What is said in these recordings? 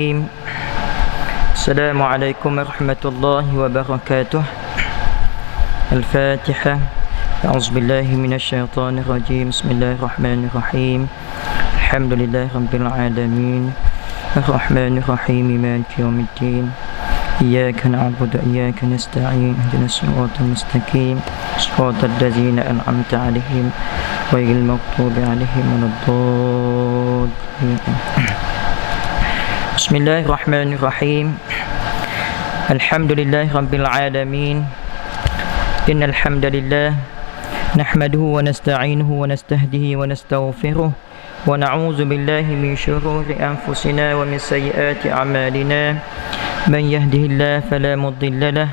السلام عليكم ورحمة الله وبركاته. الفاتحة. أعوذ بالله من الشيطان الرجيم. بسم الله الرحمن الرحيم. الحمد لله رب العالمين الرحمن الرحيم مالك يوم الدين إياك نعبد وإياك نستعين اهدنا الصراط المستقيم صراط الذين أنعمت عليهم غير المغضوب عليهم ولا الضالين. بسم الله الرحمن الرحيم. الحمد لله رب العالمين. إن الحمد لله نحمده ونستعينه ونستهديه ونستغفره ونعوذ بالله من شرور أنفسنا ومن سيئات أعمالنا. من يهده الله فلا مضل له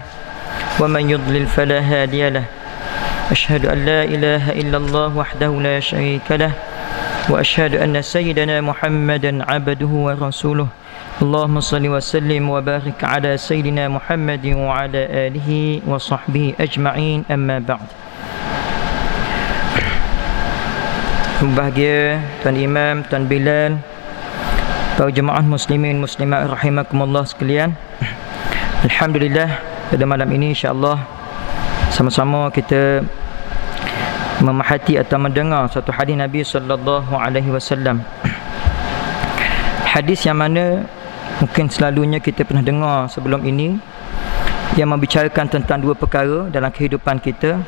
ومن يضلل فلا هادي له. أشهد أن لا إله إلا الله وحده لا شريك له وأشهد أن سيدنا محمدا عبده ورسوله. اللهم صل وسلم وبارك على سيدنا محمد وعلى آله وصحبه أجمعين. أما بعد. Bahagia Tuan Imam, Tuan Bilal, para jemaah muslimin muslimat rahimakumullah sekalian. Alhamdulillah, pada malam ini insya-Allah sama-sama kita memahati atau mendengar satu hadis Nabi sallallahu alaihi wasallam. Hadis yang mana mungkin selalunya kita pernah dengar sebelum ini, yang membicarakan tentang dua perkara dalam kehidupan kita.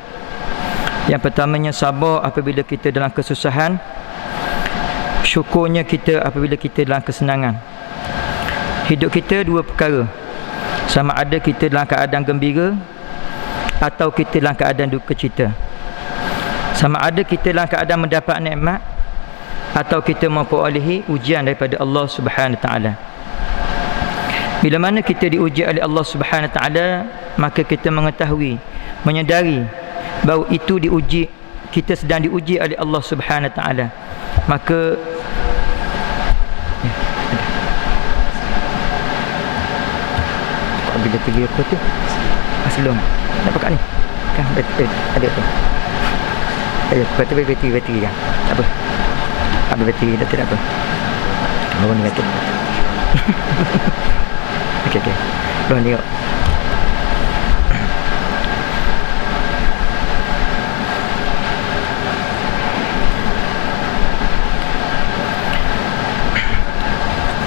Yang pertamanya sabar apabila kita dalam kesusahan, syukurnya kita apabila kita dalam kesenangan. Hidup kita dua perkara, sama ada kita dalam keadaan gembira atau kita dalam keadaan duka cita. Sama ada kita dalam keadaan mendapat nikmat atau kita memperolehi ujian daripada Allah Subhanahu Wa Taala. Bila mana kita diuji oleh Allah Subhanahu Wa Taala, maka kita mengetahui, menyedari bahawa itu diuji, kita sedang diuji oleh Allah Subhanahu Wa Taala. Maka bila pergi aku tu Aslum nak pakai ni kan, ada tu. Ayo, kata bateri kan. Tak apa. Ada bateri dah, tidak apa. Bawa ni kata. Okey. Bawa ni.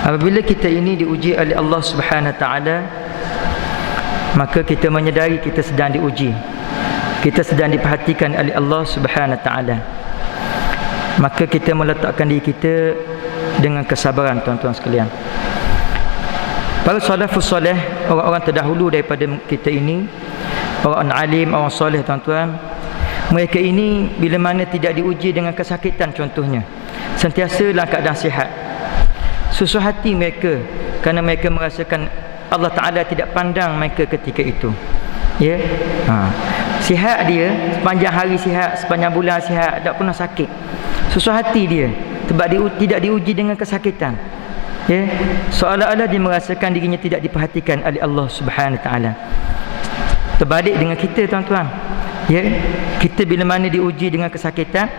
Apabila kita ini diuji oleh Allah Subhanahu Wa Taala, maka kita menyedari kita sedang diuji. Kita sedang diperhatikan oleh Allah Subhanahu Wa Taala. Maka kita meletakkan diri kita dengan kesabaran, tuan-tuan sekalian. Para salafus soleh, orang-orang terdahulu daripada kita ini, orang alim, orang soleh, tuan-tuan, mereka ini bila mana tidak diuji dengan kesakitan, contohnya sentiasa dalam keadaan sihat, susah hati mereka kerana mereka merasakan Allah Ta'ala tidak pandang mereka ketika itu. Ya, sihat dia, sepanjang hari sihat, sepanjang bulan sihat, tak pernah sakit. Susah hati dia sebab dia tidak diuji dengan kesakitan. Ya, seolah-olah dia merasakan dirinya tidak diperhatikan oleh Allah Subhanahu Wa Taala. Terbalik dengan kita, tuan-tuan. Ya, kita bila mana diuji dengan kesakitan,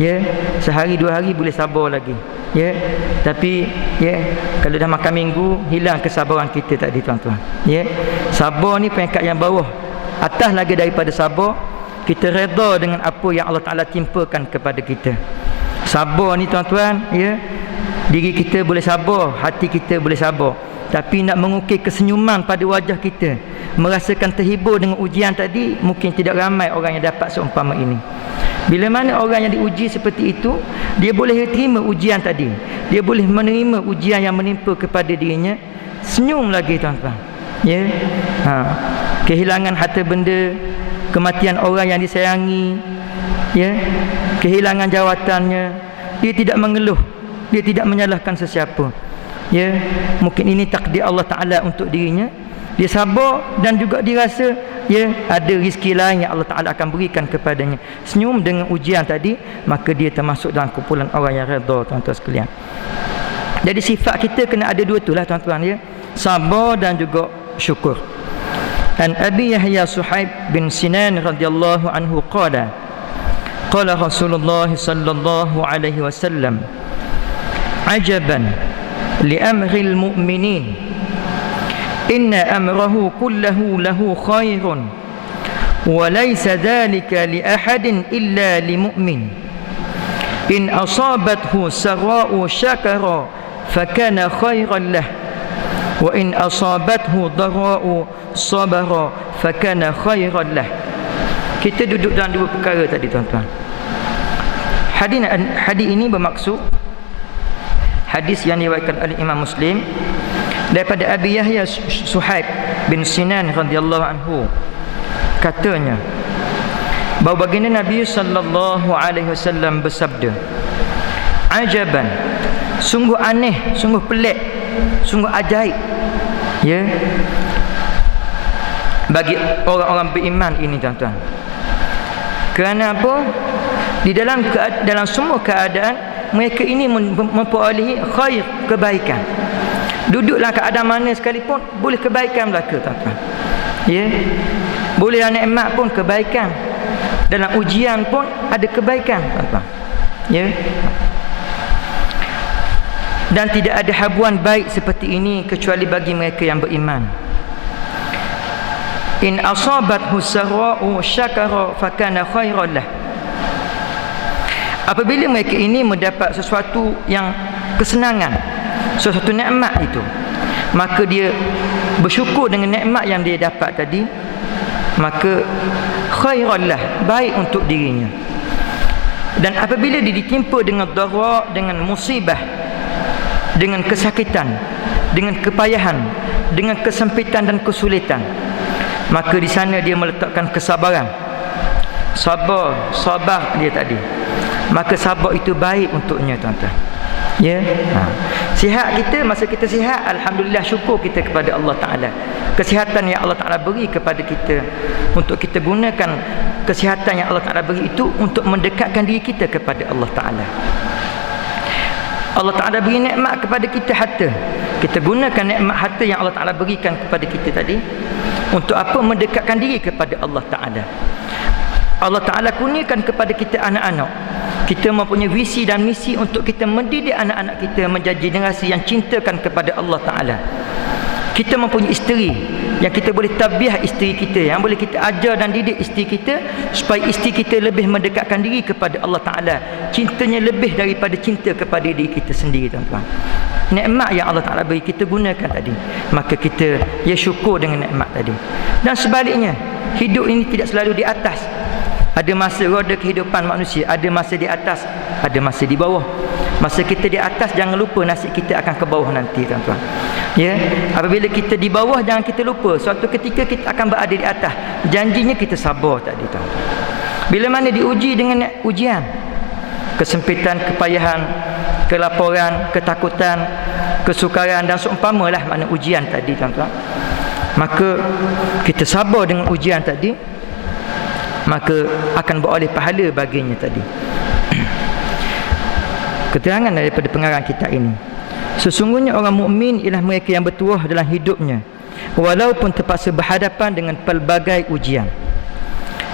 ya, sehari dua hari boleh sabar lagi. Ya, tapi ya, kalau dah makan minggu, hilang kesabaran kita tadi, tuan-tuan. Ya, sabar ni peringkat yang bawah. Atas lagi daripada sabar, kita redha dengan apa yang Allah Ta'ala timpakan kepada kita. Sabar ni, tuan-tuan, ya, diri kita boleh sabar, hati kita boleh sabar, tapi nak mengukir kesenyuman pada wajah kita, merasakan terhibur dengan ujian tadi, mungkin tidak ramai orang yang dapat seumpama ini. Bila mana orang yang diuji seperti itu, dia boleh terima ujian tadi, dia boleh menerima ujian yang menimpa kepada dirinya, senyum lagi, tuan-tuan. Ya, kehilangan harta benda, kematian orang yang disayangi, ya, kehilangan jawatannya, dia tidak mengeluh, dia tidak menyalahkan sesiapa. Ya, mungkin ini takdir Allah Ta'ala untuk dirinya. Dia sabar dan juga dirasa, ya, ada rezeki lain yang Allah Ta'ala akan berikan kepadanya. Senyum dengan ujian tadi, maka dia termasuk dalam kumpulan orang yang redha, tuan-tuan sekalian. Jadi sifat kita kena ada dua itulah, tuan-tuan, ya, sabar dan juga syukur. An Abi Yahya Suhaib bin Sinan radhiyallahu anhu qala Rasulullah sallallahu alaihi wasallam, ajaban li amril mu'minin inna amrahu kullahu lahu khairun wa laysa dhalika li ahadin illa li mu'min in asabathu sarra'u syakara fakana khairan lah wa in asabathu dharra'u sabara fakana khairan lah. Kita duduk dalam dua perkara tadi tuan-tuan. Hadis ini bermaksud hadis yang diriwayatkan oleh Imam Muslim daripada Abi Yahya Suhaib bin Sinan radhiyallahu anhu, katanya bahawa baginda Nabi sallallahu alaihi wasallam bersabda, ajaban, sungguh aneh, sungguh pelik, sungguh ajaib, ya, bagi orang-orang beriman ini tuan-tuan. Kerana apa? Di dalam semua keadaan mereka ini memperolehi khair, kebaikan. Duduklah keadaan mana sekalipun boleh kebaikan berlaku tuan-tuan. Ya. Boleh nikmat pun kebaikan. Dalam ujian pun ada kebaikan tuan-tuan. Ya. Dan tidak ada habuan baik seperti ini kecuali bagi mereka yang beriman. In asabathu sarra'u syakara fakana khairan lah. Apabila mereka ini mendapat sesuatu yang kesenangan, sesuatu nikmat itu, maka dia bersyukur dengan nikmat yang dia dapat tadi, maka khairan lah, baik untuk dirinya. Dan apabila dia ditimpa dengan dara', dengan musibah, dengan kesakitan, dengan kepayahan, dengan kesempitan dan kesulitan, maka di sana dia meletakkan kesabaran. Sabar dia tadi. Maka sabar itu baik untuknya tuan-tuan. Ya. Sihat kita, masa kita sihat, alhamdulillah, syukur kita kepada Allah Taala. Kesihatan yang Allah Taala beri kepada kita, untuk kita gunakan kesihatan yang Allah Taala beri itu untuk mendekatkan diri kita kepada Allah Taala. Allah Ta'ala beri nikmat kepada kita harta. Kita gunakan nikmat harta yang Allah Ta'ala berikan kepada kita tadi untuk apa? Mendekatkan diri kepada Allah Ta'ala. Allah Ta'ala kurniakan kepada kita anak-anak. Kita mempunyai visi dan misi untuk kita mendidik anak-anak kita menjadi generasi yang cintakan kepada Allah Ta'ala. Kita mempunyai isteri yang kita boleh tabiah isteri kita, yang boleh kita ajar dan didik isteri kita supaya isteri kita lebih mendekatkan diri kepada Allah Ta'ala, cintanya lebih daripada cinta kepada diri kita sendiri tuan-tuan. Nikmat yang Allah Ta'ala beri kita gunakan tadi, maka kita syukur dengan nikmat tadi. Dan sebaliknya, hidup ini tidak selalu di atas. Ada masa roda kehidupan manusia, ada masa di atas, ada masa di bawah. Masa kita di atas, jangan lupa nasib kita akan ke bawah nanti tuan-tuan. Ya, apabila kita di bawah, jangan kita lupa suatu ketika kita akan berada di atas. Janjinya kita sabar tadi tuan-tuan. Bila mana diuji dengan ujian, kesempitan, kepayahan, kelaparan, ketakutan, kesukaran dan seumpamalah makna ujian tadi tuan-tuan, maka kita sabar dengan ujian tadi, maka akan beroleh pahala baginya tadi. Keterangan daripada pengarang kitab ini, sesungguhnya orang mukmin ialah mereka yang bertuah dalam hidupnya walaupun terpaksa berhadapan dengan pelbagai ujian.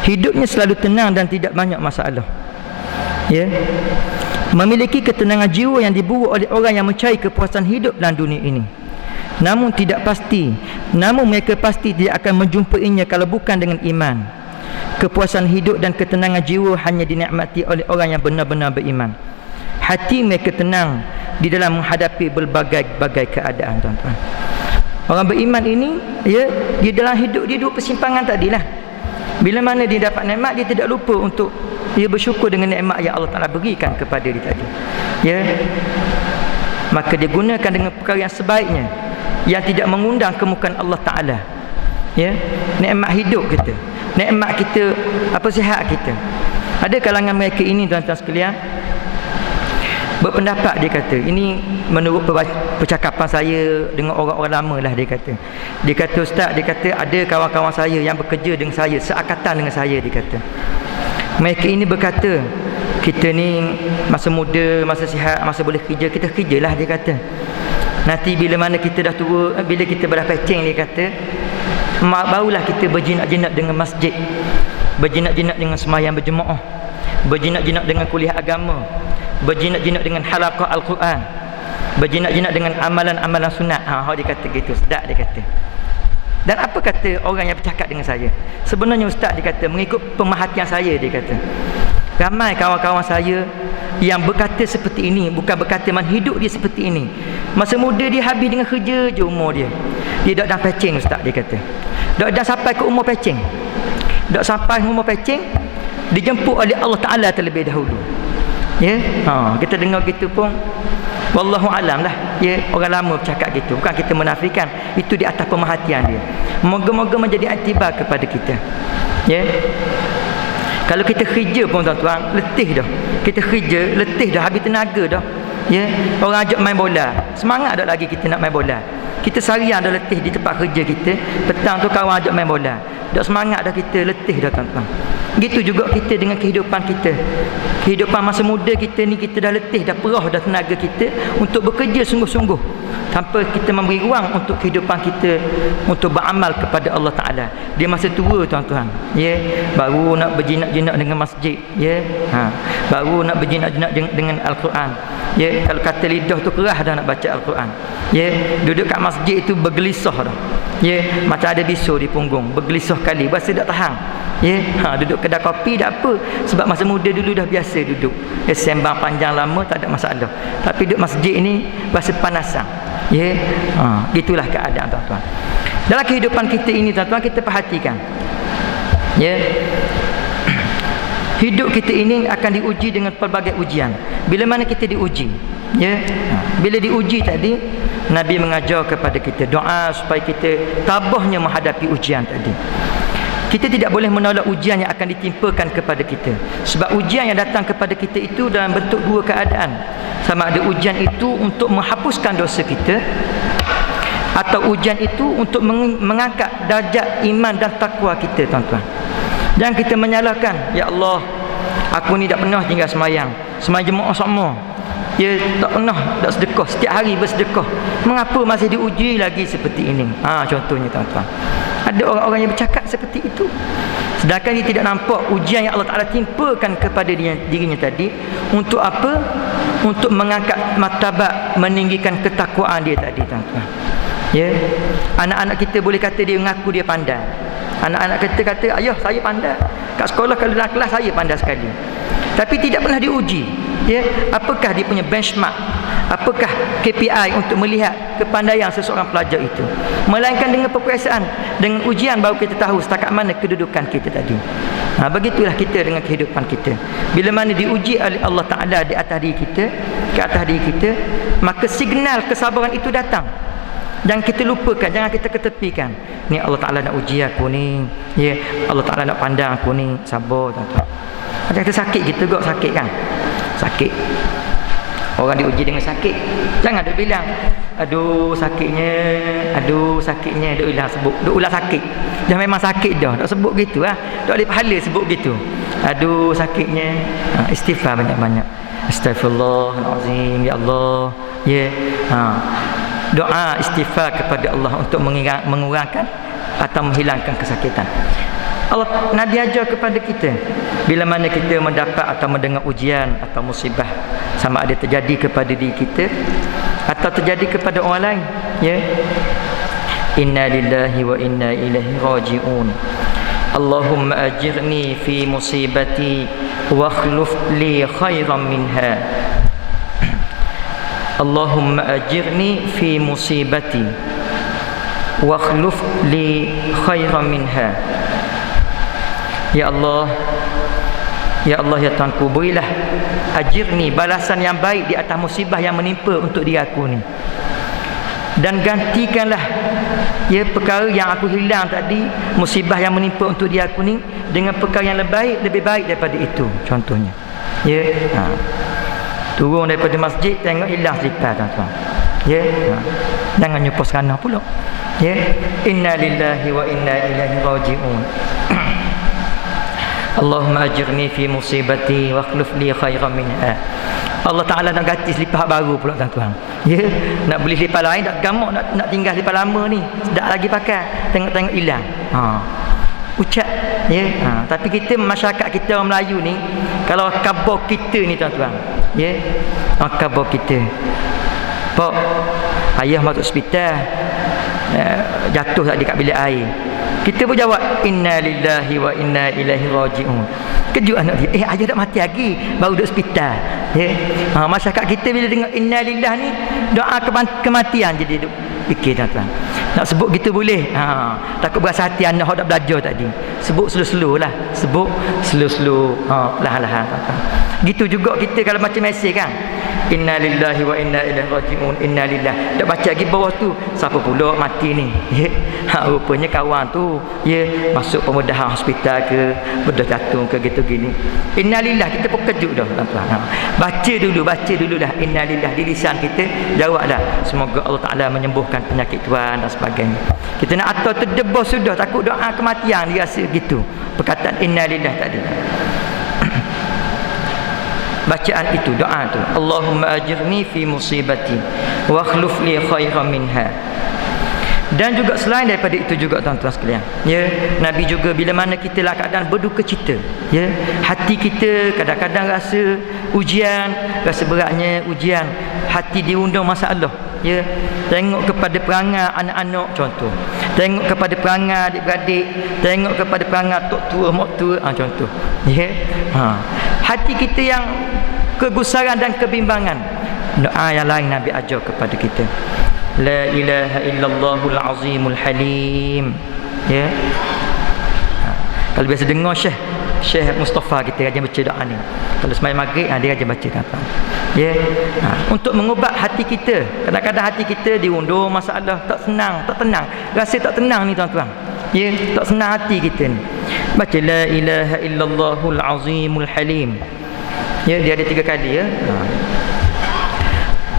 Hidupnya selalu tenang dan tidak banyak masalah. Ya. Memiliki ketenangan jiwa yang dibawa oleh orang yang mencari kepuasan hidup dalam dunia ini. Namun mereka pasti tidak akan menjumpainya kalau bukan dengan iman. Kepuasan hidup dan ketenangan jiwa hanya dinikmati oleh orang yang benar-benar beriman. Hati mereka tenang di dalam menghadapi berbagai-bagai keadaan tuan-tuan. Orang beriman ini, ya, dia dalam hidup dia dua persimpangan tadilah. Bila mana dia dapat nikmat, dia tidak lupa untuk dia bersyukur dengan nikmat yang Allah Ta'ala berikan kepada dia tadi. Ya. Maka dia gunakan dengan perkara yang sebaiknya, yang tidak mengundang kemurkaan Allah Ta'ala. Ya. Nikmat hidup kita, nikmat kita, sihat kita. Ada kalangan mereka ini tuan-tuan sekalian, berpendapat, dia kata, ini menurut percakapan saya dengan orang-orang lama lah, dia kata ustaz, dia kata ada kawan-kawan saya yang bekerja dengan saya, seangkatan dengan saya, dia kata mereka ini berkata, kita ni masa muda, masa sihat, masa boleh kerja, kita kerjalah, dia kata. Nanti bila mana kita dah tua, bila kita dah pecing, dia kata, barulah kita berjinak-jinak dengan masjid, berjinak-jinak dengan sembahyang berjemaah, berjinak-jinak dengan kuliah agama, berjinak-jinak dengan halaqah Al-Quran. berjinak-jinak dengan amalan-amalan sunat. Dia kata gitu, sedap dia kata. Dan apa kata orang yang bercakap dengan saya? Sebenarnya ustaz dia kata, mengikut pemerhatian saya, dia kata, ramai kawan-kawan saya yang berkata seperti ini, bukan berkata man hidup dia seperti ini. Masa muda dia habis dengan kerja je umur dia. Dia dah pecing ustaz, dia kata. Dah sampai ke umur pecing. Dah sampai umur pecing, dijemput oleh Allah Taala terlebih dahulu. Ya, kita dengar gitu pun wallahu alam lah. Ya, orang lama bercakap gitu. Bukan kita menafikan, itu di atas pemerhatian dia. Moga-moga menjadi iktibar kepada kita. Ya. Kalau kita kerja pun tuan-tuan, letih dah. Kita kerja, letih dah, habis tenaga dah. Ya, orang ajak main bola, semangat dah lagi kita nak main bola. Kita seharian dah letih di tempat kerja kita, petang tu kawan ajak main bola. Dah semangat dah kita, letih dah tuan-tuan. Gitu juga kita dengan kehidupan kita. Kehidupan masa muda kita ni, kita dah letih, dah perah dah tenaga kita untuk bekerja sungguh-sungguh, tanpa kita memberi ruang untuk kehidupan kita untuk beramal kepada Allah Ta'ala. Dia masa tua tuan-tuan, ya, baru nak berjinak-jinak dengan masjid, ya, baru nak berjinak-jinak dengan Al-Quran. Ya, kalau kata lidah tu kerah dah nak baca Al-Quran. Ya, duduk kat masjid itu bergelisah dah. Ya, macam ada bisul di punggung, bergelisah kali, berasa tak tahan. Ya, duduk kedai kopi tak apa, sebab masa muda dulu dah biasa duduk. Ya, sembang panjang lama tak ada masalah. Tapi duduk masjid ni berasa panasan. Ya, gitulah keadaan tuan-tuan. Dalam kehidupan kita ini tuan-tuan, kita perhatikan. Ya. Hidup kita ini akan diuji dengan pelbagai ujian. Bila mana kita diuji, ya, bila diuji tadi, Nabi mengajar kepada kita doa supaya kita tabahnya menghadapi ujian tadi. Kita tidak boleh menolak ujian yang akan ditimpakan kepada kita, sebab ujian yang datang kepada kita itu dalam bentuk dua keadaan. Sama ada ujian itu untuk menghapuskan dosa kita, atau ujian itu untuk mengangkat darjat iman dan takwa kita tuan-tuan. Jangan kita menyalahkan, ya Allah, aku ni tak pernah tinggal semayang jemaah sama. Ya, tak pernah tak sedekah, setiap hari bersedekah. Mengapa masih diuji lagi seperti ini? Contohnya tuan-tuan. Ada orang-orang yang bercakap seperti itu, sedangkan dia tidak nampak ujian yang Allah Ta'ala timpakan kepada dirinya tadi. Untuk apa? Untuk mengangkat martabat, meninggikan ketakwaan dia tadi tuan-tuan. Ya, anak-anak kita boleh kata dia mengaku dia pandai. Anak-anak kita kata, ayah saya pandai, kat sekolah kalau dalam kelas saya pandai sekali. Tapi tidak pernah diuji. Ya, apakah dia punya benchmark? Apakah KPI untuk melihat kepandaian seseorang pelajar itu? Melainkan dengan peperiksaan, dengan ujian baru kita tahu setakat mana kedudukan kita tadi. Begitulah kita dengan kehidupan kita. Bila mana diuji oleh Allah Ta'ala di atas diri kita, ke atas diri kita, maka signal kesabaran itu datang. Jangan kita lupakan, jangan kita ketepikan. Ni Allah Ta'ala nak uji aku ni. Ya, Allah Ta'ala nak pandang aku ni. Sabar tuan-tuan. Macam kita sakit, kita juga sakit kan? Sakit. Orang diuji dengan sakit, jangan duk bilang, aduh sakitnya, duk bilang sebut, duk ulang sakit. Dah memang sakit dah, tak sebut gitu lah. Tak boleh pahala sebut gitu. Aduh sakitnya. Istighfar banyak-banyak. Astaghfirullahalazim, ya Allah. Ya. Doa istighfar kepada Allah untuk mengurangkan atau menghilangkan kesakitan. Allah Nabi ajar kepada kita, bila mana kita mendapat atau mendengar ujian atau musibah, sama ada terjadi kepada diri kita atau terjadi kepada orang lain, ya, inna lillahi wa inna ilaihi raji'un. Allahumma ajirni fi musibati wa akhlif li khairan minha. Allahumma ajirni fi musibati wa akhlif li khairan minha. Ya Allah, ya Allah, ya Tuhanku, berilah ajirni, balasan yang baik di atas musibah yang menimpa untuk diri aku ni, dan gantikanlah, ya, perkara yang aku hilang tadi, musibah yang menimpa untuk diri aku ni, dengan perkara yang lebih baik daripada itu. Contohnya, ya, turun daripada masjid tengok hilang selipar tuan-tuan, ya, jangan nyumpah serana pula, ya, inna lillahi wa inna ilaihi raji'un. Allahumma ajirni fi musibati wa akhlif li khairan minha. Allah Ta'ala nak ganti selipar baru pula tuan-tuan. Ya, nak beli selipar lain tak gamak, nak tinggal selipar lama ni, tak lagi pakai, tengok-tengok hilang. Ucap, ya. Tapi kita, masyarakat kita orang Melayu ni, kalau khabar kita ni tuan-tuan, ya, khabar kita, Pak, ayah masuk hospital, jatuh tadi kat bilik air. Kita pun jawab inna lillahi wa inna ilaihi raji'un. Kejut anak dia, ayah dah mati lagi, baru duduk hospital. Ya. Masyarakat kita bila dengar inna lillahi ni, doa kematian jadi duk fikir tuan-tuan. Nak sebut gitu boleh. Takut berasa hati anak hok dak belajar tadi. Sebut slow-slow lah. Sebut slow-slow. Perlahan-lahan tuan-tuan. Gitu juga kita kalau macam mesej kan. Inna lillahi wa inna ilaihi raji'un. Inna lillahi. Dak baca lagi bawah tu. Siapa pula mati ni? Ya. Rupanya kawan tu ya masuk pemudahan hospital ke, bedah jantung ke gitu gini. Inna lillahi, kita pun kejut dah tuan-tuan. Baca dulu dah inna lillahi di lisan kita, jawablah semoga Allah Taala menyembuhkan penyakit tuan dan sebagainya. Kita nak atau terdebus sudah, takut doa kematian dia rasa gitu. Perkataan inna lillahi tadi. Bacaan itu, doa tu, Allahumma ajirni fi musibati wa akhlif li khairan minha. Dan juga selain daripada itu juga tuan-tuan sekalian, ya, Nabi juga bila mana kita lah keadaan berduka cita, ya, hati kita kadang-kadang rasa ujian, rasa beratnya ujian, hati diundang masalah, ya, tengok kepada perangai anak-anak contoh, tengok kepada perangai adik-beradik, tengok kepada perangai tok tua mak tua, contoh, ya, hati kita yang kegusaran dan kebimbangan, doa yang lain Nabi ajar kepada kita, la ilaha illallahul azimul halim, ya. Kalau biasa dengar Syekh Mustafa kita ajar baca doa ni. Kalau sembahyang maghrib dia ajar baca apa? Ya. Untuk mengubat hati kita. Kadang-kadang hati kita diundur masalah, tak senang, tak tenang. Rasa tak tenang ni tuan-tuan. Ya, tak senang hati kita ni. Baca la ilaha illallahul azimul halim. Ya, dia ada 3 kali ya.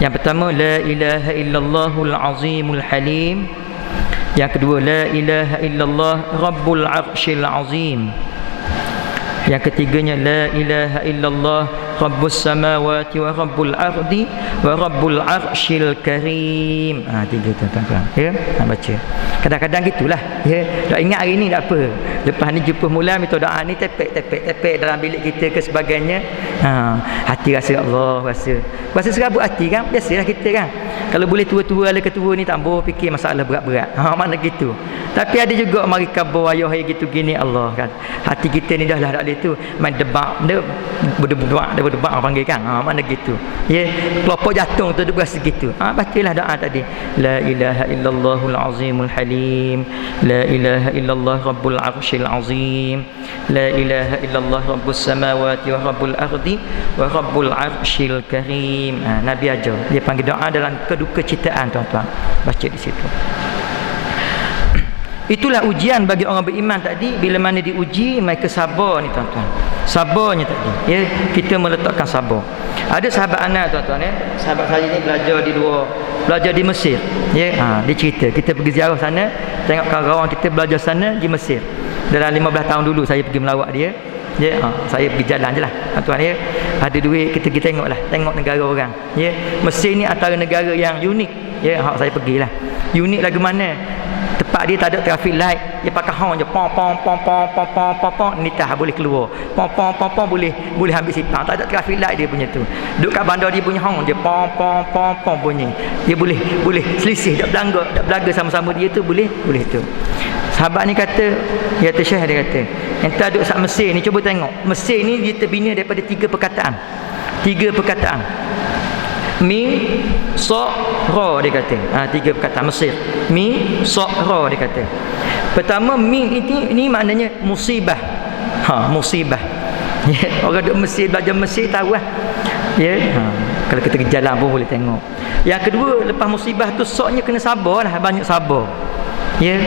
Yang pertama la ilaha illallahul azimul halim. Yang kedua la ilaha illallah rabbul arsyil azim. Yang ketiganya la ilaha illallah rabbus samawati wa rabbul ardi wa rabbul arsyil karim. 3 tuan-tuan ya, nak baca. Kadang-kadang gitulah ya. Tak ingat hari ni tak apa. Lepas ni jumpa mula minta doa ni tepek dalam bilik kita ke sebagainya. Hati rasa Allah rasa serabut hati kan. Biasalah kita kan. Kalau boleh tua-tua ala ketua ni tambah fikir masalah berat-berat. Mana gitu. Tapi ada juga mari kabar ayah gitu gini Allah kan. Hati kita ni dah tak boleh tu main debak, berdebak panggil kan. Mana gitu. Ya, kelompok jantung tu dia rasa gitu. Bacalah doa tadi. La ilaha illallahul azimul halim. La ilaha illallah rabbul arsyil azim. La ilaha illallah rabbus samawati wa rabbul ardi wa rabbul arsyil karim. Nabi ajar. Dia panggil doa dalam kedukecitaan tuan-tuan. Baca di situ. Itulah ujian bagi orang beriman tadi. Bila mana diuji, mereka sabar ni tuan-tuan. Sabarnya tadi ya, kita meletakkan sabar. Ada sahabat anak tuan-tuan ya. Sahabat saya ni belajar di Mesir ya. Dia cerita kita pergi ziarah sana, tengok kawan kita belajar sana di Mesir. Dalam 15 tahun dulu saya pergi melawat dia. Ya, saya pergi jalan je lah tuan-tuan ya. Ada duit kita pergi tengoklah, tengok negara orang ya. Mesir ni antara negara yang unik ya. Saya pergilah. Unik lagu mana? Tempat dia tak ada traffic light. Dia pakai horn je. Pom ni tak boleh keluar. Pom boleh ambil simpang. Tak ada traffic light dia punya tu. Duduk kat bandar dia punya horn je. Pom bunyi. Dia boleh selisih, tak belaga sama-sama dia tu boleh tu. Sahabat ni kata, Syekh dia kata, entah duduk sat Mesir ni, cuba tengok. Mesir ni dia terbina daripada 3 perkataan. 3 perkataan. Mim, so, ra dia kata. 3 perkataan Mesir. Mim, so, ra dia kata. Pertama mim ini maknanya musibah. Musibah. Ya, orang duduk Mesir, belajar Mesir tahu lah. Ya. Kalau kita pergi jalan pun boleh tengok. Yang kedua, lepas musibah tu soknya kena sabar lah, banyak sabar. Ya.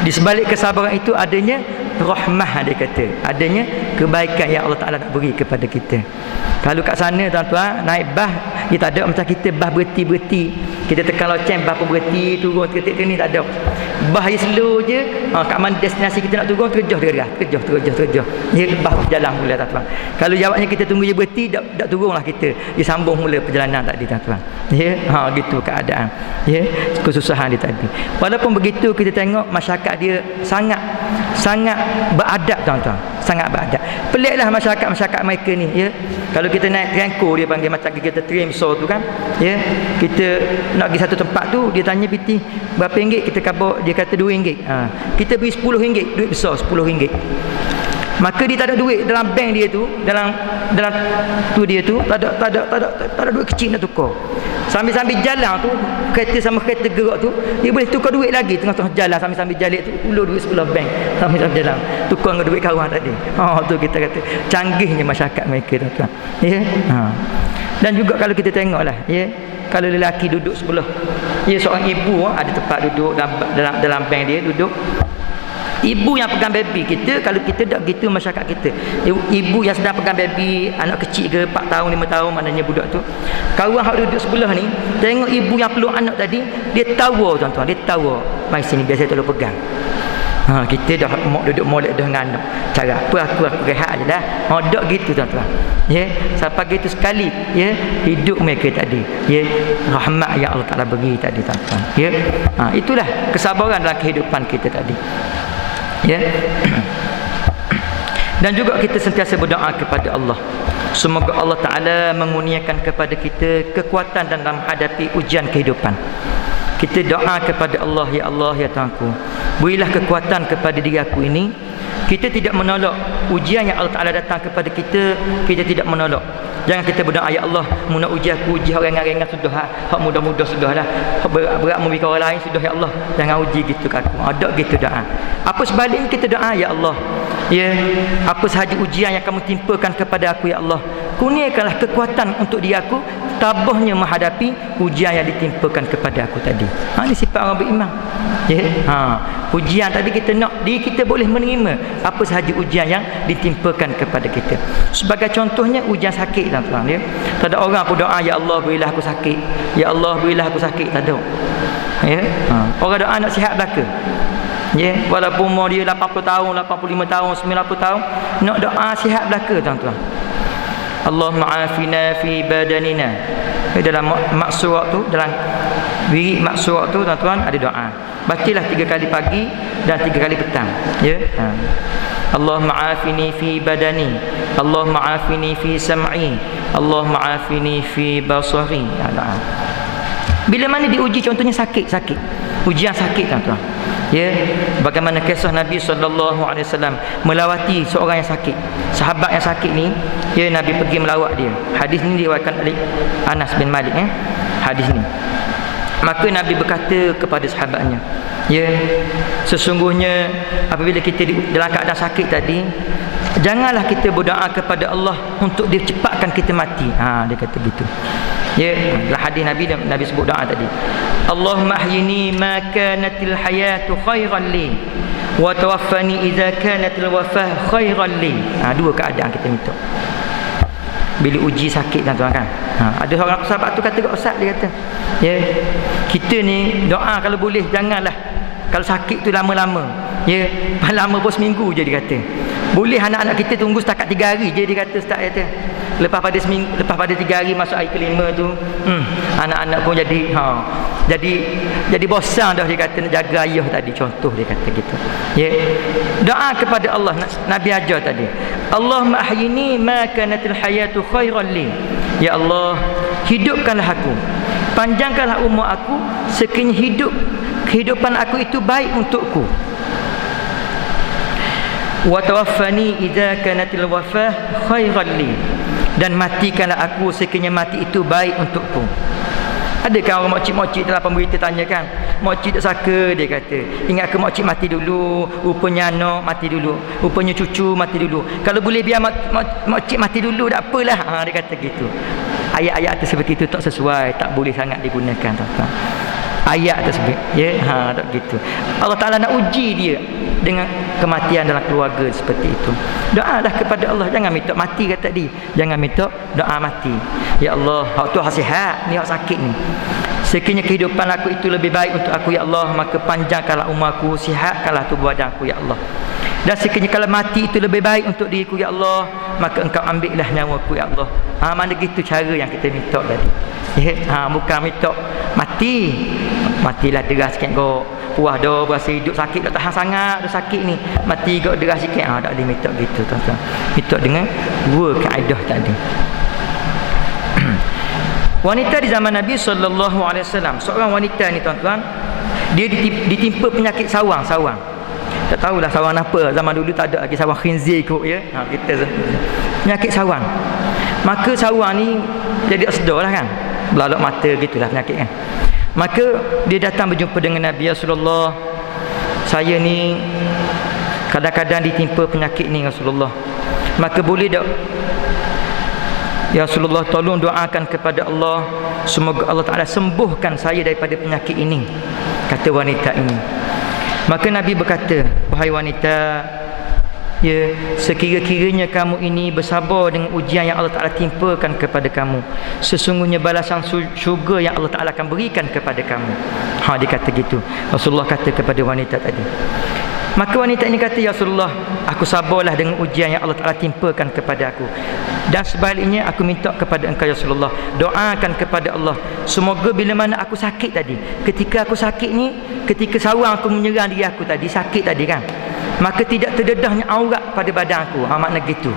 Di sebalik kesabaran itu adanya rahmah dia kata. Adanya kebaikan yang Allah Taala nak beri kepada kita. Kalau kat sana tuan-tuan naik bas, dia tak ada macam kita bas berhenti. Kita tekan loceng bas pun berhenti, turun ketik ni tak ada. Bas dia slow je. Kat mana destinasi kita nak turun terjah. Dia bas berjalan mula tuan-tuan. Kalau jawabnya kita tunggu dia berhenti, tak turunlah kita. Dia sambung mula perjalanan tadi tuan-tuan. Ya, gitu keadaan. Ya, kesusahan dia tadi. Walaupun begitu kita tengok masyarakat dia sangat beradab tuan-tuan. Sangat beradab. Peliklah masyarakat mereka ni, ya. Kalau kita naik trengko, dia panggil macam kita train besar tu kan, ya. Kita nak pergi satu tempat tu, dia tanya PT berapa ringgit, kita khabar dia kata RM2. Kita beri RM10, duit besar RM10. Maka dia tak ada duit dalam bank dia tu, dalam tu dia tu tak ada duit kecil nak tukar. Sambil-sambil jalan tu, kereta sama kereta gerak tu, dia boleh tukar duit lagi tengah-tengah jalan, sambil-sambil jalan tu ulur duit sebelah bank, sambil-sambil jalan tukar dengan duit kawan tadi. Tu kita kata canggihnya masyarakat mereka, tuan-tuan. Ya. Dan juga kalau kita tengoklah, ya, kalau lelaki duduk sebelah, ya, seorang ibu ada tempat duduk dalam bank dia duduk. Ibu yang pegang baby kita, kalau kita tak gitu masyarakat kita, ibu yang sedang pegang baby anak kecil ke 4 tahun 5 tahun, maknanya budak tu, kawan hak duduk sebelah ni tengok ibu yang peluk anak tadi, dia tawa, tuan-tuan, dia tawa, mai sini biasa tolong pegang. Kita dah duduk molek dah dengan anak, cara apa aku rehat aje dah. Dok gitu, tuan-tuan, ya. Sampai gitu sekali, ya, hidup mereka tadi, ya, rahmat yang Allah Taala bagi tadi, tuan-tuan, ya. Itulah kesabaran dalam kehidupan kita tadi, ya. Dan juga kita sentiasa berdoa kepada Allah, semoga Allah Ta'ala mengurniakan kepada kita kekuatan dalam menghadapi ujian kehidupan. Kita doa kepada Allah, ya Allah, ya Tuhanku, berilah kekuatan kepada diri aku ini. Kita tidak menolak ujian yang Allah Ta'ala datang kepada kita, kita tidak menolak. Jangan kita berdoa, ya Allah, mu nak uji aku, uji orang ringan sudah, hak mudah-mudah sudahlah, hak berat memberi orang lain sudah, ya Allah, jangan uji gitu kat aku. Ada gitu doa. Apa sebaliknya kita doa, ya Allah, ya, apa sahaja ujian yang kamu timpakan kepada aku, ya Allah, kurniakanlah kekuatan untuk diri aku tabahnya menghadapi ujian yang ditimpakan kepada aku tadi. Ini sifat orang beriman, ya. Ujian tadi kita nak diri kita boleh menerima apa sahaja ujian yang ditimpakan kepada kita. Sebagai contohnya ujian sakit, tuan-tuan, ya. Tak ada orang pun doa, ya Allah berilah aku sakit, ya Allah berilah aku sakit, tak ada, ya. Orang doa nak sihat belaka, ya, walaupun umur dia 80 tahun, 85 tahun, 90 tahun, nak doa sihat belaka, tuan-tuan. Allahumma afina fi badanina. Dalam maksurat tu, dalam wirid maksurat tu, tuan-tuan, ada doa. Bacalah 3 kali pagi dan 3 kali petang, ya. Allahumma afini fi badani, Allahumma afini fi sam'i, Allahumma afini fi basari. Bila mana diuji, contohnya sakit, ujian sakit, tuan-tuan, ya. Bagaimana kisah Nabi SAW melawati seorang yang sakit, sahabat yang sakit ni, ya, Nabi pergi melawat dia. Hadis ni diriwayatkan oleh Anas bin Malik, hadis ni. Maka Nabi berkata kepada sahabatnya, ya, sesungguhnya apabila kita dalam keadaan sakit tadi, janganlah kita berdoa kepada Allah untuk dia cepatkan kita mati. Dia kata gitu, ya. Dalam hadis Nabi sebut doa tadi, Allahumma ahyini ma kanatil hayatu khairan li wa tawaffani idza kanatil wafah khairan li. Dua keadaan kita minta bila uji sakit, tuan-tuan, kan. Ada seorang sahabat tu kata, Ustaz, dia kata, ya, kita ni doa kalau boleh janganlah kalau sakit tu lama-lama, ya, lama pun seminggu je, dia kata. Boleh anak-anak kita tunggu setakat 3 hari je, dia kata, Ustaz, kata. Lepas pada 3 hari masuk hari kelima tu, anak-anak pun jadi bosan dah, dia kata, nak jaga ayah tadi, contoh dia kata gitu, ya. Doa kepada Allah, Nabi ajar tadi, Allahumma ahyini ma kanatil hayatu khairan li. Ya Allah, hidupkanlah aku, panjangkanlah umur aku sekiranya kehidupan aku itu baik untukku. Wa tawaffani idza kanatil wafah khairan li. Dan matikanlah aku sekiranya mati itu baik untukku. Adakah orang makcik-makcik dalam pemberita tanya, kan, makcik tak saka, dia kata, ingat ke makcik mati dulu, rupanya anak mati dulu, rupanya cucu mati dulu, kalau boleh biar makcik mati dulu, tak apalah. Dia kata gitu. Ayat-ayat tersebut itu tak sesuai, tak boleh sangat digunakan, tuan-tuan, ayat tersebut, ya. Tak gitu. Allah Ta'ala nak uji dia dengan kematian dalam keluarga seperti itu. Doalah kepada Allah, jangan minta mati, kata dia, jangan minta doa mati. Ya Allah, hak tu hak sihat, ni hak sakit ni, sekiranya kehidupan aku itu lebih baik untuk aku, ya Allah, maka panjangkanlah umur aku, sihatkanlah tubuh badanku, ya Allah. Dan sekiranya kalau mati itu lebih baik untuk diriku, ya Allah, maka engkau ambillah nyawaku, ya Allah. Mana gitu cara yang kita minta tadi, ya. Bukan minta matilah deras sikit kau, puas dah, berasa hidup sakit dah, tahan sangat dah sakit ni, mati gak derah sikit. Tak boleh minta gitu tuan-tuan. Minta dengan dua kaedah tadi. Wanita di zaman Nabi SAW, seorang wanita ni tuan-tuan, dia ditimpa penyakit sawang. Tak tahulah sawang apa, zaman dulu tak ada lagi sawang khinzir kot ya. Kita penyakit sawang. Maka sawang ni jadi sedar lah kan, belalak mata gitulah penyakit kan. Maka dia datang berjumpa dengan Nabi, ya Rasulullah, saya ni kadang-kadang ditimpa penyakit ni Rasulullah. Maka boleh tak, ya Rasulullah, tolong doakan kepada Allah, semoga Allah Ta'ala sembuhkan saya daripada penyakit ini, kata wanita ini. Maka Nabi berkata, wahai wanita, ya, sekira-kiranya kamu ini bersabar dengan ujian yang Allah Ta'ala timpakan kepada kamu, sesungguhnya balasan syurga yang Allah Ta'ala akan berikan kepada kamu. Dia kata gitu, Rasulullah kata kepada wanita tadi. Maka wanita ini kata, ya Rasulullah, aku sabarlah dengan ujian yang Allah Ta'ala timpakan kepada aku, dan sebaliknya aku minta kepada engkau ya Rasulullah, doakan kepada Allah, semoga bila mana aku sakit tadi, ketika aku sakit ni, ketika sawang aku menyerang diri aku tadi, sakit tadi kan, maka tidak terdedahnya aurat pada badan aku. Makna gitu.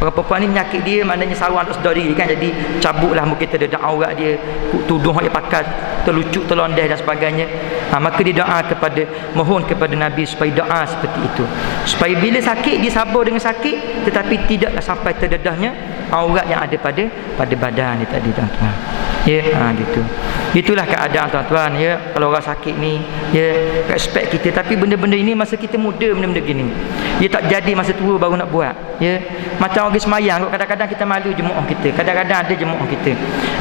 Orang perempuan ni penyakit dia maknanya sawang tak sedar diri kan, jadi cabutlah mungkin terdedah aurat dia, tudung yang dia pakai terlucuk, terlondeh dan sebagainya. Maka dia doa kepada, mohon kepada Nabi supaya doa seperti itu, supaya bila sakit dia sabar dengan sakit, tetapi tidaklah sampai terdedahnya aurat yang ada pada badan dia tadi tuan-tuan. Ya, gitu. Itulah keadaan tuan-tuan ya. Kalau orang sakit ni, ya, respect kita, tapi benda-benda ini masa kita muda, benda-benda gini dia tak jadi masa tua baru nak buat. Ya, macam orang semayang, kadang-kadang kita malu jemaah kita, kadang-kadang ada jemaah kita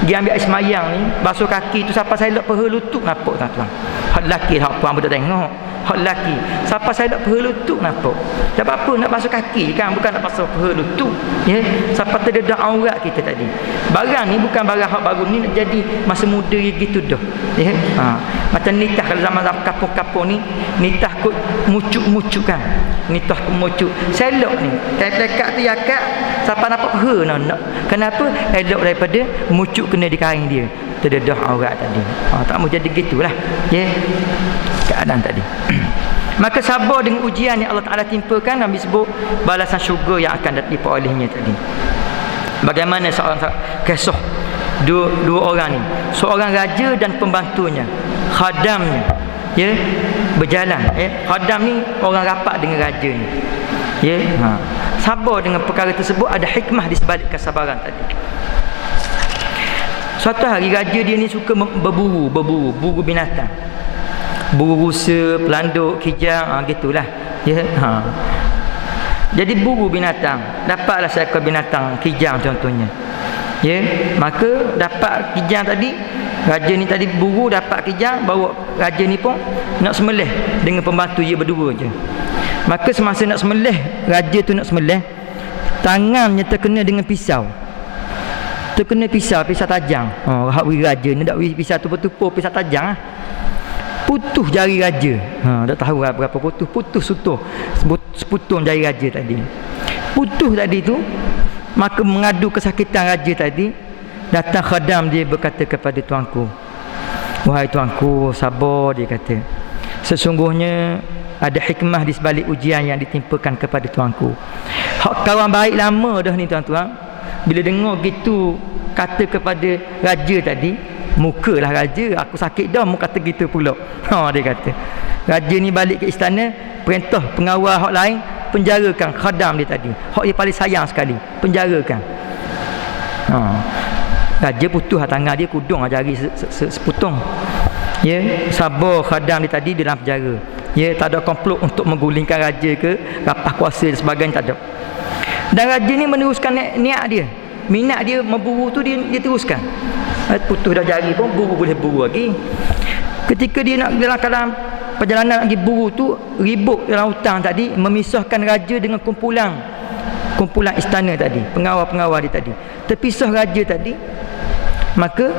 dia ambil air semayang ni, basuh kaki tu sampai saya paha lutut nampak tuan-tuan. Hak lelaki, hak puan pun tak tengok. Hak lelaki sampai saya paha lutut nampak. Sebab apa? Nak basuh kaki kan, bukan nak basuh paha lutut. Ya, sampai terdedah aurat kita tadi. Barang ni bukan barang hak baru ni, nak jadi masa muda gitu dah. Ya, macam nitah, kalau zaman kampung-kampung ni nitah kot mucuk-mucuk kan, nitah kot mucuk selok ni, plekat tu yakat sampai nampak paha nak. Kenapa? Elok daripada mucuk kena di kain dia, terdedah aurat tadi. Tak mau jadi gitulah ya, keadaan tadi. Maka sabar dengan ujian yang Allah Ta'ala timpakan, Nabi sebut balasan syurga yang akan diperolehnya tadi. Bagaimana seorang kisah dua orang ni, seorang raja dan pembantunya, khadamnya, ya, berjalan. Khadam ni orang rapat dengan raja ni. Ya, sabar dengan perkara tersebut, ada hikmah di sebalik kesabaran tadi. Suatu hari raja dia ni suka berburu binatang, buru rusa, pelanduk, kijang, gitulah. Ya, jadi buru binatang, dapatlah seekor binatang kijang contohnya. Ya, maka dapat kijang tadi, raja ni tadi buru dapat kijang, bawa raja ni pun nak sembelih dengan pembantu dia berdua je. Maka semasa nak sembelih, raja tu nak sembelih, tangannya terkena dengan pisau. Terkena pisau tajam. Hak raja ni dak pisau tu betul-betul pisau tajam. Putus jari raja. Tak tahu berapa putus sutuh seputung jari raja tadi. Putus tadi tu, maka mengadu kesakitan raja tadi, datang khadam dia berkata kepada tuanku, wahai tuanku, sabar, dia kata, sesungguhnya ada hikmah di sebalik ujian yang ditimpakan kepada tuanku. Hak kawan baik lama dah ni tuan-tuan, bila dengar gitu kata kepada raja tadi, mukalah raja, aku sakit dah mu kata gitu pula. Dia kata, raja ni balik ke istana, perintah pengawal hak lain penjarakan khadam dia tadi, hak dia paling sayang sekali, penjarakan. Raja putus tangan dia, kudung jari seputung. Ya, sabar khadam dia tadi dalam penjara. Ya, tak ada komplot untuk menggulingkan raja ke rapah kuasa dan sebagainya, tak ada. Dan raja ni meneruskan niat dia, minat dia memburu tu, dia teruskan. Putus dah jari pun buru, boleh buru lagi. Ketika dia nak dalam perjalanan lagi buru tu, ribut dalam hutang tadi, memisahkan raja dengan kumpulan istana tadi, pengawal-pengawal dia tadi. Terpisah raja tadi, maka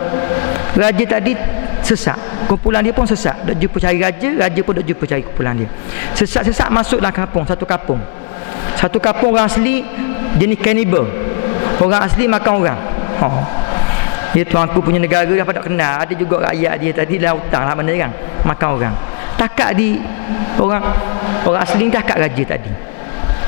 raja tadi sesak, kumpulan dia pun sesak, dak jumpa cari raja pun dak jumpa cari kumpulan dia. Sesak-sesak masuklah kampung, satu kampung orang asli jenis cannibal, orang asli makan orang. Dia tuanku punya negara apa tak kenal, ada juga rakyat dia tadi dalam hutang lah, mana kan makan orang. Takat di orang asli ni takat raja tadi.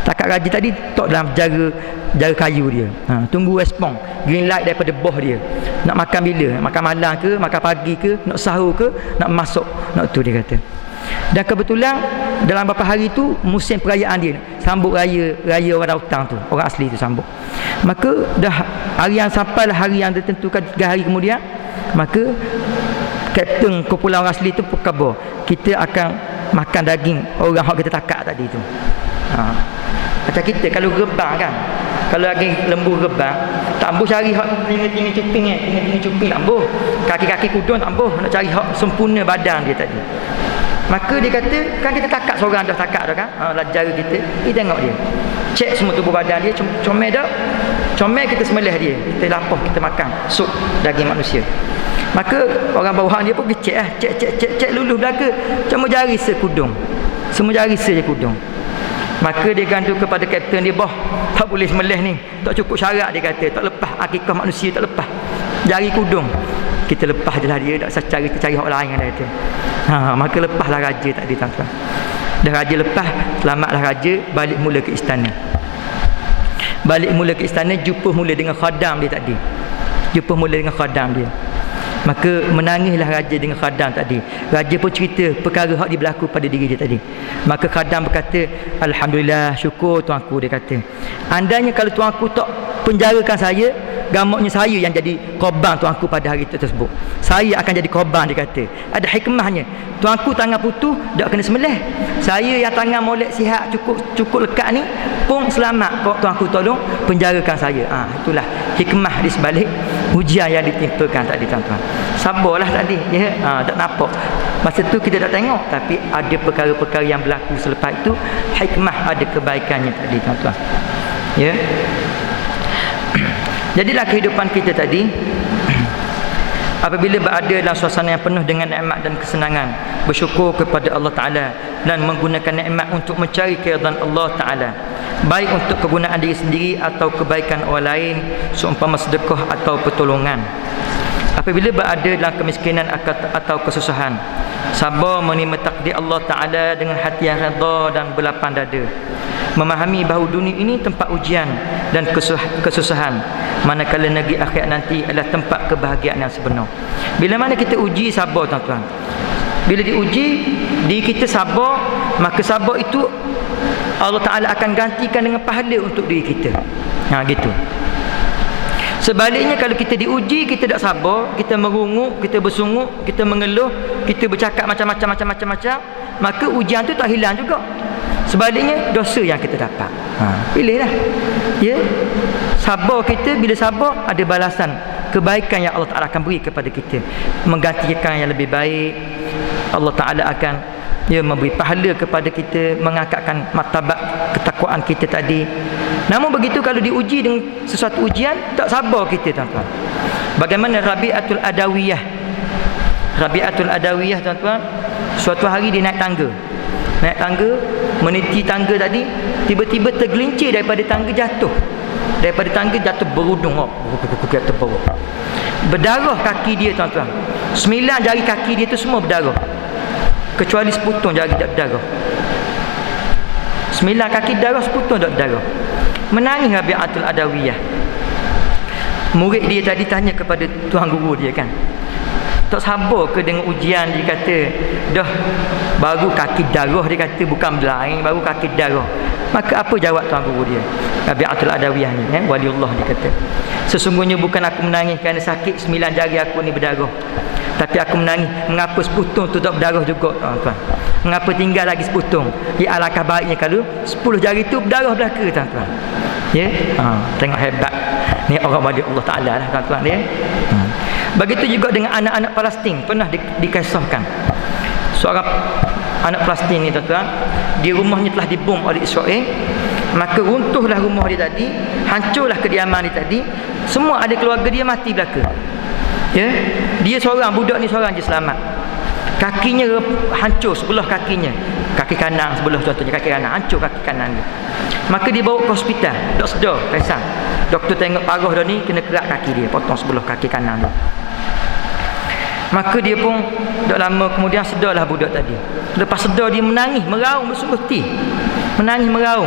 Takat raja tadi tok dalam jara kayu dia. Tunggu respon green light daripada bos dia. Nak makan bila? Nak makan malam ke, makan pagi ke, nak sahur ke, nak masuk, nak tu dia kata. Dan kebetulan dalam beberapa hari tu musim perayaan dia, sambut raya orang Dautang tu, orang asli tu sambut. Maka dah hari yang sampailah hari yang ditentukan 3 hari kemudian, maka kapten kumpulan orang asli tu berkhabar, kita akan makan daging orang hak kita takak tadi tu. Macam kita kalau rebang kan, kalau lagi lembu rebang, tak ambuh cari hak tinggi cuping tinggi cuping tak ambuh. Kaki-kaki kudung tak ambuh, nak cari hak sempurna badan dia tadi. Maka dia kata, kan kita takak seorang dah takak dah kan, jara kita tengok dia, cek semua tubuh badan dia, comel dah, comel kita sembelih dia, kita lapah, kita makan sup daging manusia. Maka orang bawahan dia pun cek cek luluh belaka, cuma jari sekudung, semua jari saja kudung. Maka dia gandu kepada kapten dia, "Boh, tak boleh sembelih ni, tak cukup syarat," dia kata, "tak lepas akikah manusia, tak lepas jari kudung." Kita lepas je lah dia, tak usah cari orang lain kan, dia kata. Maka lepaslah raja tadi tuan-tuan. Dah raja lepas, selamatlah raja, balik mula ke istana. Balik mula ke istana, jumpa mula dengan khadam dia tadi. Jumpa mula dengan khadam dia. Maka menangislah raja dengan khadam tadi. Raja pun cerita perkara hak berlaku pada diri dia tadi. Maka khadam berkata, "Alhamdulillah, syukur tuanku," dia kata. "Andainya kalau tuanku tak penjarakan saya, gamuknya saya yang jadi korban tuanku pada hari tersebut. Saya akan jadi korban," dia kata. Ada hikmahnya. Tuanku tangan putus, tak kena sembelih. Saya yang tangan molek sihat cukup lekat ni pun selamat. Kau tuanku tolong penjarakan saya. Itulah hikmah di sebalik ujian yang ditimpakan tadi tuan-tuan. Sabarlah tadi ya. Tak nampak. Masa tu kita tak tengok, tapi ada perkara-perkara yang berlaku selepas itu, hikmah, ada kebaikannya tadi tuan-tuan. Ya. Jadilah kehidupan kita tadi apabila berada dalam suasana yang penuh dengan nikmat dan kesenangan, bersyukur kepada Allah Ta'ala dan menggunakan nikmat untuk mencari keridhaan Allah Ta'ala, baik untuk kegunaan diri sendiri atau kebaikan orang lain, seumpama sedekah atau pertolongan. Apabila berada dalam kemiskinan atau kesusahan, sabar menerima takdir Allah Ta'ala dengan hati yang redha dan berlapang dada, memahami bahawa dunia ini tempat ujian dan kesusahan, manakala negeri akhirat nanti adalah tempat kebahagiaan yang sebenar. Bila mana kita uji, sabar tuan-tuan. Bila diuji, diri kita sabar, maka sabar itu Allah Ta'ala akan gantikan dengan pahala untuk diri kita. Gitu. Sebaliknya kalau kita diuji, kita tak sabar, kita merunguk, kita bersunguk, kita mengeluh, kita bercakap macam-macam, maka ujian tu tak hilang juga. Sebaliknya dosa yang kita dapat. Pilihlah. Ya. Sabar kita, bila sabar ada balasan, kebaikan yang Allah Ta'ala akan beri kepada kita, menggantikan yang lebih baik. Allah Ta'ala akan memberi pahala kepada kita, mengangkatkan martabat ketakwaan kita tadi. Namun begitu kalau diuji dengan sesuatu ujian, tak sabar kita tuan-tuan. Bagaimana Rabi'atul Adawiyah? Rabi'atul Adawiyah tuan-tuan, suatu hari dia naik tangga, meniti tangga tadi, tiba-tiba tergelincir daripada tangga, jatuh berudung, berdarah kaki dia tuan-tuan. 9 jari kaki dia tu semua berdarah, kecuali seputung jari tak berdarah. 9 kaki darah, seputung tak berdarah. Menangis Rabi'atul Adawiyah. Murid dia tadi tanya kepada tuan guru dia kan, tak sabar ke dengan ujian? Dia kata, dah baru kaki darah, dia kata, bukan berlain, baru kaki darah. Maka apa jawab tuan guru dia, Rabi'atul Adawiyah ni, waliullah, dia kata, sesungguhnya bukan aku menangis kerana sakit 9 jari aku ni berdarah, tapi aku menangis mengapa seputung tu tak berdarah juga tuan-tuan. Mengapa tinggal lagi seputung? Ya, alangkah baiknya kalau 10 jari tu berdarah belaka tuan-tuan. Ya, tengok hebat ni orang wali Allah Ta'ala lah tuan-tuan ya. Begitu juga dengan anak-anak Palestin, pernah dikisahkan seorang anak Palestin ni tuan-tuan, di rumahnya telah dibom oleh Israel, maka runtuhlah rumah dia tadi, hancurlah kediaman dia tadi, semua ada keluarga dia mati belaka. Ya, dia seorang, budak ni seorang je selamat. Kakinya hancur sebelah kakinya, kaki kanan sebelah contohnya, kaki kanan hancur, kaki kanan dia. Maka dia bawa ke hospital, tak sedar, pesang. Doktor tengok parah dah ni, kena kerak kaki dia, potong sebelah kaki kanan dia. Maka dia pun tak lama kemudian sedarlah budak tadi. Lepas sedar dia menangis, meraung bersungguh hati. Menangis meraung.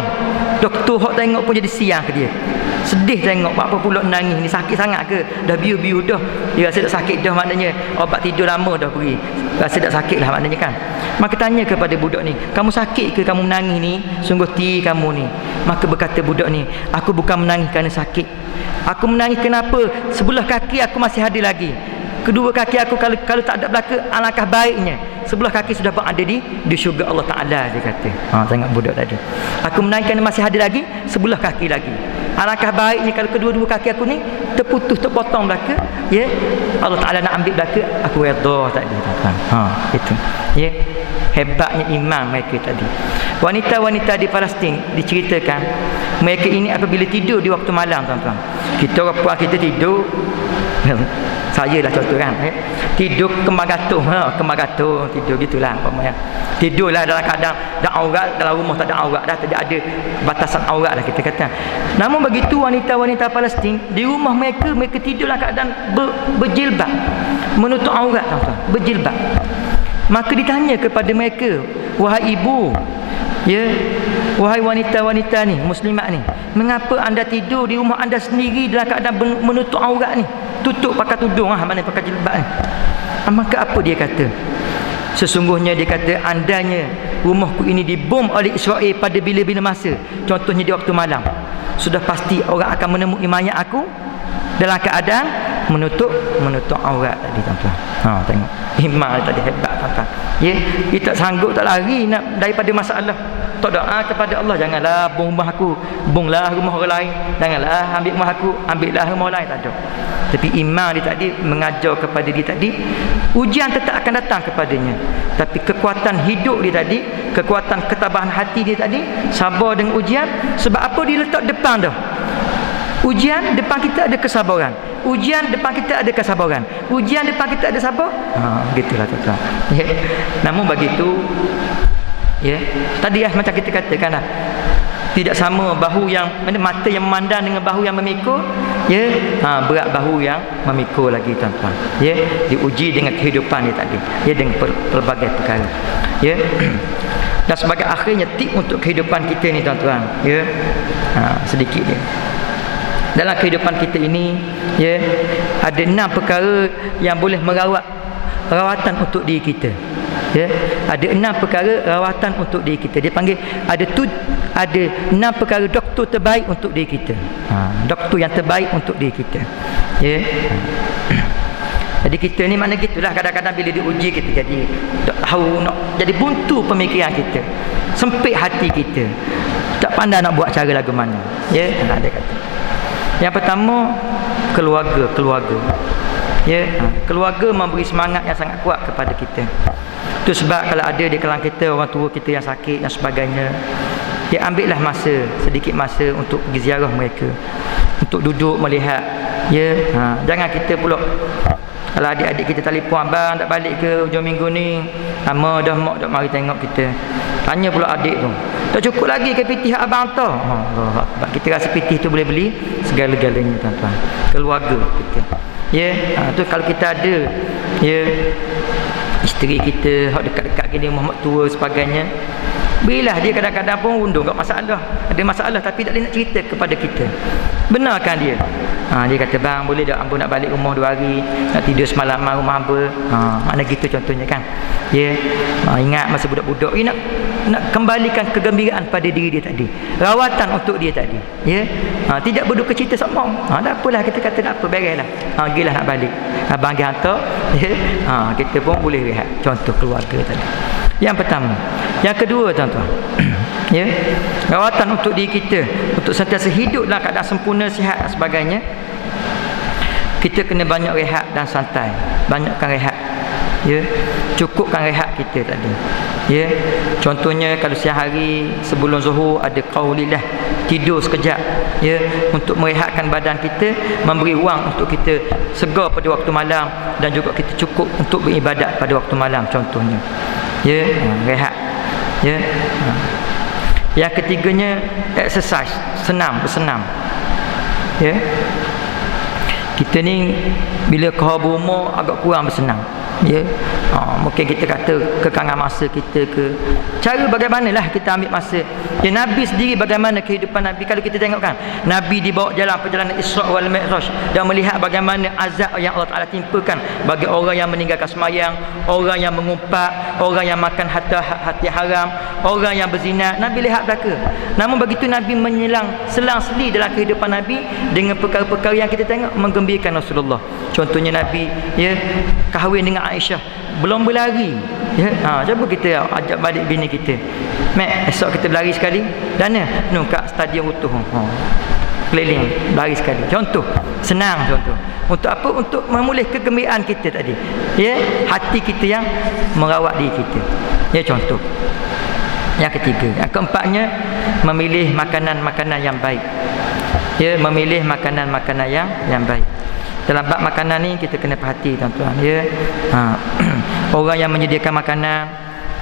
Doktor hok tengok pun jadi siang ke dia. Sedih tengok apa pula menangis ni, sakit sangat ke? Dah biu-biu dah. Dia rasa tak sakit dah, maknanya obat tidur lama dah pergi. Rasa tak sakit lah maknanya kan. Maka tanya kepada budak ni, kamu sakit ke kamu menangis ni? Sungguh hati kamu ni. Maka berkata budak ni, aku bukan menangis kerana sakit. Aku menangis kenapa? Sebelah kaki aku masih ada lagi. Kedua kaki aku kalau tak ada belaka, alangkah baiknya sebelah kaki sudah berada di syurga Allah Ta'ala, dia kata. Tengok budak tadi. Aku menangis kerana masih ada lagi sebelah kaki lagi. Alangkah baiknya kalau kedua-dua kaki aku ni terputus, terpotong belaka, ya. Allah Ta'ala nak ambil belaka, aku redha tadi. Itu. Ya. Hebatnya iman mereka tadi. Wanita-wanita di Palestin diceritakan, mereka ini apabila tidur di waktu malam, tuan-tuan. Kita orang puan kita tidur saya lah contoh kan, tidur kembang gantung, tidur gitulah umpamanya. Tidurlah dalam keadaan dak aurat, dalam rumah tak ada aurat dah, tidak ada batasan aurat lah kita kata. Namun begitu wanita-wanita Palestin di rumah mereka tidur dalam keadaan berjilbab, menutup aurat, tuan-tuan, berjilbab. Maka ditanya kepada mereka, wahai ibu, ya, wahai wanita-wanita ni, muslimat ni, mengapa anda tidur di rumah anda sendiri dalam keadaan menutup aurat ni? Tutup pakai tudung mana pakai jilbab ni. Maka apa dia kata? Sesungguhnya dia kata, andainya rumahku ini dibom oleh Israel pada bila-bila masa, contohnya di waktu malam, sudah pasti orang akan menemui mayat aku dalam keadaan menutup aurat tadi, tuan-tuan. Tengok iman tadi hebat, tuan-tuan. Ya, kita tak sanggup, tak lari nak daripada masalah. Tak doa kepada Allah, janganlah bom rumah aku, bomlah rumah orang lain, janganlah ambil rumah aku, ambillah rumah lain, tak ada. Tapi iman dia tadi mengajar kepada dia tadi, ujian tetap akan datang kepadanya, tapi kekuatan hidup dia tadi, kekuatan ketabahan hati dia tadi, sabar dengan ujian. Sebab apa dia letak depan dah? Ujian depan kita ada kesabaran, ujian depan kita ada kesabaran, ujian depan kita ada sabar. Gitulah, tuan-tuan. Ya. Namun begitu, ya, tadi macam kita katakan lah, tidak sama bahu yang mata yang memandang dengan bahu yang memikul, ya. Berat bahu yang memikul lagi, tuan-tuan. Ya, diuji dengan kehidupan dia tadi, ya, dengan pelbagai perkara. Ya. Dan sebagai akhirnya tip untuk kehidupan kita ni, tuan-tuan, ya. Sedikit dia. Dalam kehidupan kita ini, ya, ada 6 perkara yang boleh rawatan untuk diri kita. Ya, ada 6 perkara rawatan untuk diri kita. Dia panggil ada 6 perkara doktor terbaik untuk diri kita. Doktor yang terbaik untuk diri kita. Ya. Jadi kita ni mana gitulah, kadang-kadang bila diuji kita jadi tahu nak jadi buntu pemikiran kita, sempit hati kita, tak pandai nak buat cara lagu mana. Ya, dia kata. Yang pertama, keluarga. Ya, keluarga memberi semangat yang sangat kuat kepada kita. Itu sebab kalau ada di kalangan kita orang tua kita yang sakit dan sebagainya, ya, ambillah sedikit masa untuk pergi ziarah mereka, untuk duduk melihat. Ya, jangan kita pula kalau adik-adik kita telefon, abang tak balik ke hujung minggu ni, lama dah mak tak mari tengok kita. Tanya pula adik tu, tak cukup lagi ke pitih abang tu? Sebab kita rasa pitih tu boleh beli segala-galanya, tuan-tuan. Keluarga kita. Ya, tu kalau kita ada, ya, isteri kita hak dekat-dekat gini, Muhammad tua sebagainya, berilah dia. Kadang-kadang pun undung tak masalah, ada masalah tapi tak boleh nak cerita kepada kita. Benarkan dia. Dia kata, bang boleh tak ambo nak balik rumah 2 hari, nak tidur semalaman rumah hamba. Mana gitu contohnya kan. Ya. Ingat masa budak-budak nak kembalikan kegembiraan pada diri dia tadi, rawatan untuk dia tadi. Ya. Tidak berduka cita sama. Tak apalah, kita kata tak apa, bereslah. Gilah nak balik, abang pergi hantar. Ya. Kita pun boleh rehat. Contoh keluarga tadi. Yang pertama. Yang kedua, tuan-tuan, ya, rawatan untuk diri kita, untuk sentiasa hidup dalam keadaan sempurna, sihat dan sebagainya. Kita kena banyak rehat dan santai. Banyakkan rehat. Ya, cukupkan rehat kita tadi. Ya, contohnya kalau siang hari sebelum zuhur ada qaulillah, tidur sekejap, ya, untuk merehatkan badan kita, memberi ruang untuk kita segar pada waktu malam, dan juga kita cukup untuk beribadat pada waktu malam contohnya. Ya, rehat. Ya. Yang ketiganya, exercise, bersenam. Ya. Kita ni bila kau berumur agak kurang bersenam. Ya. Mungkin kita kata kekangan masa kita ke. Cara bagaimanalah kita ambil masa. Ya, Nabi sendiri bagaimana kehidupan Nabi. Kalau kita tengok kan, Nabi dibawa jalan perjalanan Isra' wal Mi'raj dan melihat bagaimana azab yang Allah Taala timpakan bagi orang yang meninggalkan sembahyang, orang yang mengumpat, orang yang makan hati haram, orang yang berzina. Nabi lihat belaka. Namun begitu Nabi selang-seli dalam kehidupan Nabi dengan perkara-perkara yang kita tengok menggembirakan Rasulullah. Contohnya Nabi kahwin dengan Aisyah, belum berlari. Cuba kita ajak balik bini kita. Mek, esok kita berlari sekali. Dana kat stadium utuh. Keliling, berlari sekali. Contoh, senang contoh. Untuk apa? Untuk memulih kegembiraan kita tadi. Hati kita yang merawat diri kita. Contoh. Yang ketiga, yang keempatnya, memilih makanan-makanan yang baik. Memilih makanan-makanan yang baik. Dalam bab makanan ni kita kena perhati tuan-tuan. Orang yang menyediakan makanan,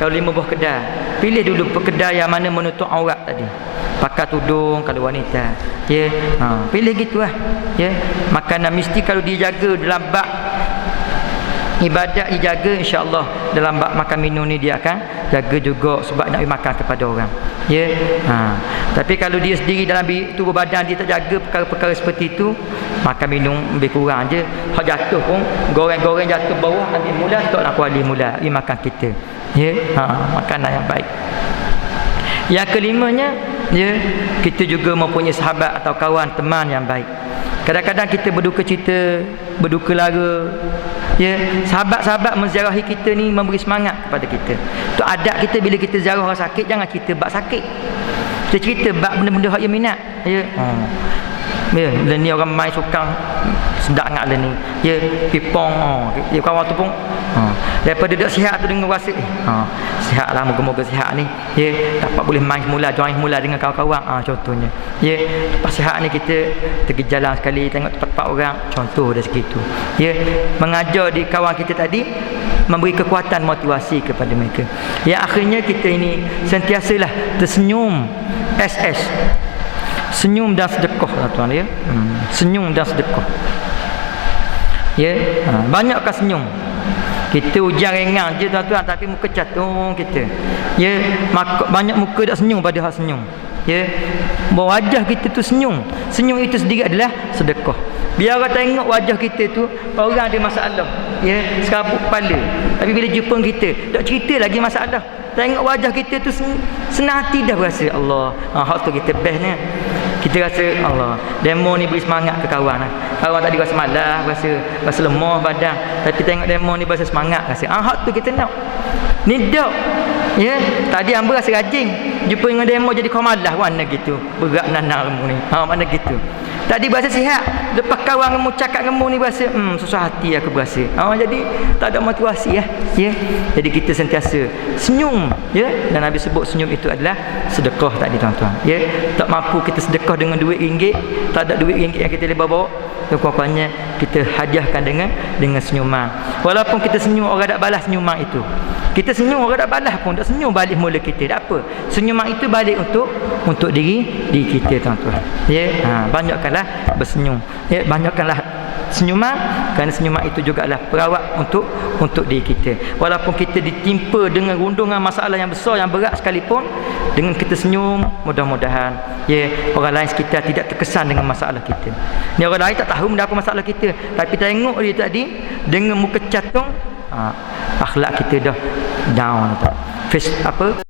kalau 5 buah kedai, pilih dulu kedai yang mana menutup aurat tadi. Pakai tudung kalau wanita. Pilih gitulah. Makanan mesti kalau dijaga dalam bab ibadat dijaga, insya-Allah dalam bab makan minum ni dia akan jaga juga sebab nak makan kepada orang. Tapi kalau dia sendiri dalam tubuh badan dia tak jaga perkara-perkara seperti itu, makan minum lebih kurang je. Hak jatuh pun goreng-goreng jatuh bawah, ambil mula tak nak kuali mula makan kita. Makanan yang baik. Yang kelimanya, kita juga mempunyai sahabat atau kawan teman yang baik. Kadang-kadang kita berduka cita, berduka lara, sahabat-sahabat menziarahi kita ni memberi semangat kepada kita. Tu adab kita bila kita ziarah orang sakit, jangan cerita bab sakit. Kita cerita bab benda-benda hak yang minat. Bila ni orang main sukang sedap sangat lah ni. Pipong. Kawan tu pun daripada duduk sihat tu dengan rasa sihat lah, moga-moga sihat ni. Dapat boleh main semula, join semula dengan kawan-kawan. Contohnya. Lepas sihat ni kita pergi jalan sekali, tengok tempat orang. Contoh dari segitu. Mengajar di kawan kita tadi, memberi kekuatan motivasi kepada mereka. Yang akhirnya kita ini sentiasalah tersenyum. Senyum dan sedekah tuan ya. Senyum dan sedekah. Banyakkah senyum. Kita ujian ringan je tuan-tuan, tapi muka catung kita. Banyak muka tak senyum pada hak senyum. Wajah kita tu senyum. Senyum itu sendiri adalah sedekah. Biar orang tengok wajah kita tu, orang ada masalah. Serabut kepala. Tapi bila jumpa kita, tak cerita lagi masalah. Tengok wajah kita tu senang hati dah berasa Allah. Hak tu kita best ni. Kita rasa Allah, demo ni beri semangat ke kawan. Kawan tadi rasa malas, rasa lemah badan, tapi tengok demo ni berasa semangat rasa. Hak tu kita nak. Ni dak. Tadi hamba rasa rajin, jumpa dengan demo jadi kau malas mana gitu. Berat nanang kamu ni. Mana gitu. Tadi berasa sihat, lepas kawan kamu cakap kamu ni berasa susah hati aku berasa. Jadi tak ada motivasi Jadi kita sentiasa senyum dan Nabi sebut senyum itu adalah sedekah tadi tuan-tuan. Tak mampu kita sedekah dengan duit ringgit, tak ada duit ringgit yang kita boleh bawa, rupanya kita hadiahkan dengan senyuman. Walaupun kita senyum orang tak balas senyuman itu. Kita senyum orang tak balas pun, tak senyum balik mula kita. Tak apa. Senyuman itu balik untuk diri kita tuan-tuan. Banyakkanlah bersenyum. Banyakkanlah senyuman, kerana senyuman itu juga adalah perawat untuk diri kita. Walaupun kita ditimpa dengan rundungan masalah yang besar, yang berat sekalipun, dengan kita senyum, mudah-mudahan orang lain sekitar tidak terkesan dengan masalah kita. Ni orang lain tak tahu benda apa masalah kita, tapi tengok dia tadi dengan muka catung, akhlak kita dah down. Face apa?